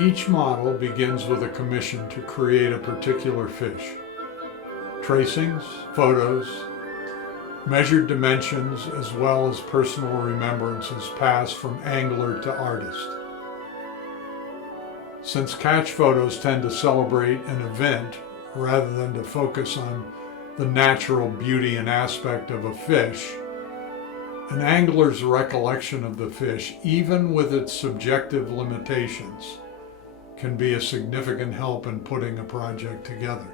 Each model begins with a commission to create a particular fish. Tracings, photos, measured dimensions, as well as personal remembrances pass from angler to artist. Since catch photos tend to celebrate an event rather than to focus on the natural beauty and aspect of a fish, an angler's recollection of the fish, even with its subjective limitations, can be a significant help in putting a project together.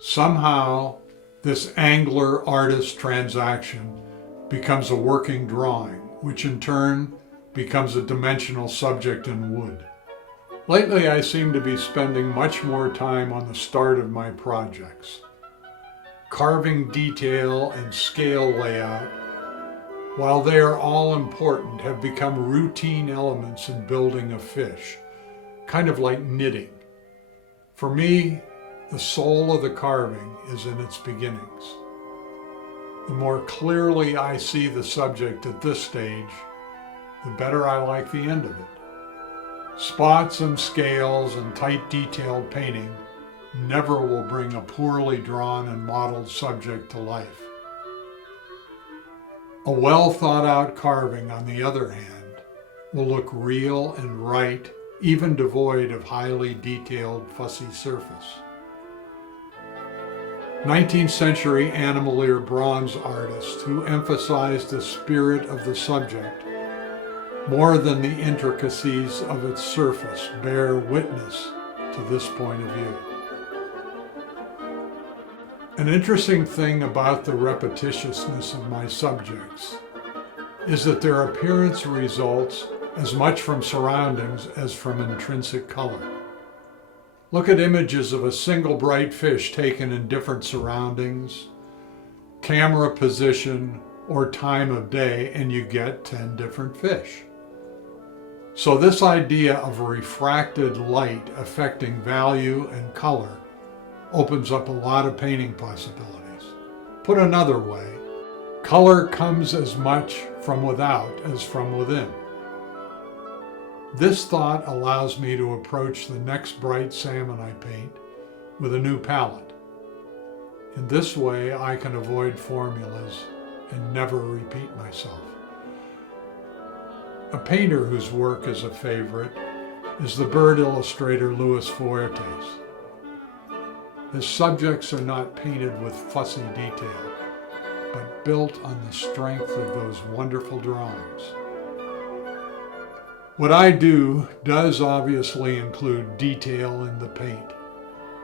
Somehow, this angler-artist transaction becomes a working drawing, which in turn becomes a dimensional subject in wood. Lately, I seem to be spending much more time on the start of my projects. Carving detail and scale layout, while they are all important, have become routine elements in building a fish, kind of like knitting. For me, the soul of the carving is in its beginnings. The more clearly I see the subject at this stage, the better I like the end of it. Spots and scales and tight detailed painting never will bring a poorly drawn and modeled subject to life. A well thought out carving, on the other hand, will look real and right, even devoid of highly detailed, fussy surface. 19th century animalier bronze artists who emphasized the spirit of the subject more than the intricacies of its surface bear witness to this point of view. An interesting thing about the repetitiousness of my subjects is that their appearance results as much from surroundings as from intrinsic color. Look at images of a single bright fish taken in different surroundings, camera position, or time of day, and you get 10 different fish. So this idea of refracted light affecting value and color opens up a lot of painting possibilities. Put another way, color comes as much from without as from within. This thought allows me to approach the next bright salmon I paint with a new palette. In this way, I can avoid formulas and never repeat myself. A painter whose work is a favorite is the bird illustrator Louis Fuertes. His subjects are not painted with fussy detail, but built on the strength of those wonderful drawings. What I do does obviously include detail in the paint,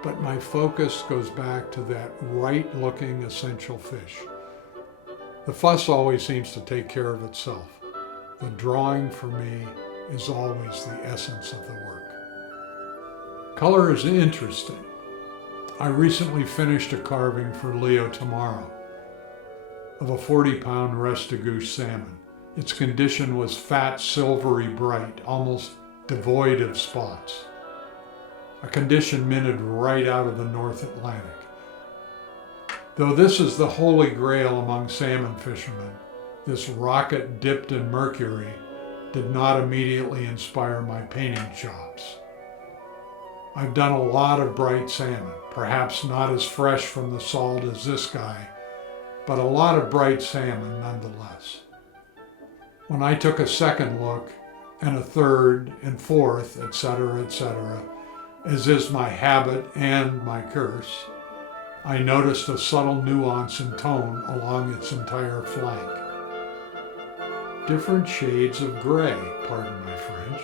but my focus goes back to that right-looking essential fish. The fuss always seems to take care of itself. The drawing for me is always the essence of the work. Color is interesting. I recently finished a carving for Leo tomorrow of a 40-pound Restigouche salmon. Its condition was fat, silvery bright, almost devoid of spots. A condition minted right out of the North Atlantic. Though this is the holy grail among salmon fishermen, this rocket dipped in mercury did not immediately inspire my painting chops. I've done a lot of bright salmon, perhaps not as fresh from the salt as this guy, but a lot of bright salmon nonetheless. When I took a second look, and a third, and fourth, etc., as is my habit and my curse, I noticed a subtle nuance in tone along its entire flank. Different shades of gray, pardon my French,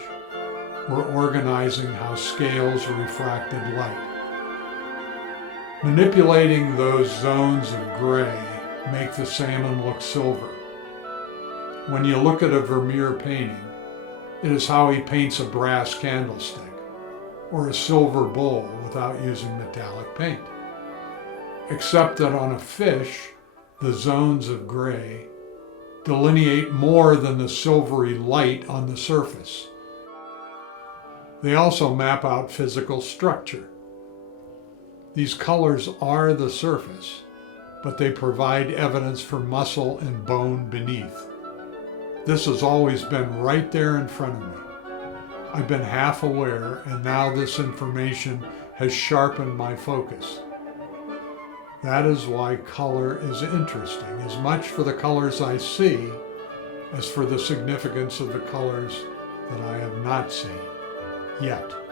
were organizing how scales refracted light. Manipulating those zones of gray make the salmon look silver. When you look at a Vermeer painting, it is how he paints a brass candlestick or a silver bowl without using metallic paint. Except that on a fish, the zones of gray delineate more than the silvery light on the surface. They also map out physical structure. These colors are the surface, but they provide evidence for muscle and bone beneath. This has always been right there in front of me. I've been half aware, and now this information has sharpened my focus. That is why color is interesting, as much for the colors I see as for the significance of the colors that I have not seen yet.